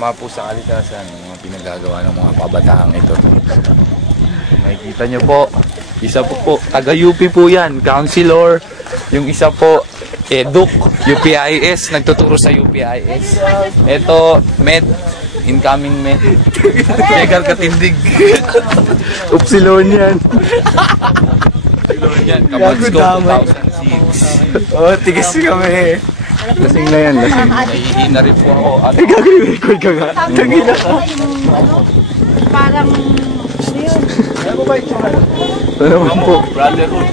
Sama po sa kalikasan, mga pinagagawa ng mga kabataang ito. Makikita nyo po, isa po, taga-UP po yan, councilor. Yung isa po, Duke, UPIS, nagtuturo sa UPIS. Ito, Med, incoming Med. Jegar Katindig. Upsilon yan. Upsilon yan, Kabads ko 2006. Oh, tigas kami. Lasing na yan, lasing. Nahihina rin po ako. Ay, gagawin-record ka nga. Tagina ka. Parang... Ano naman po? Brotherhood.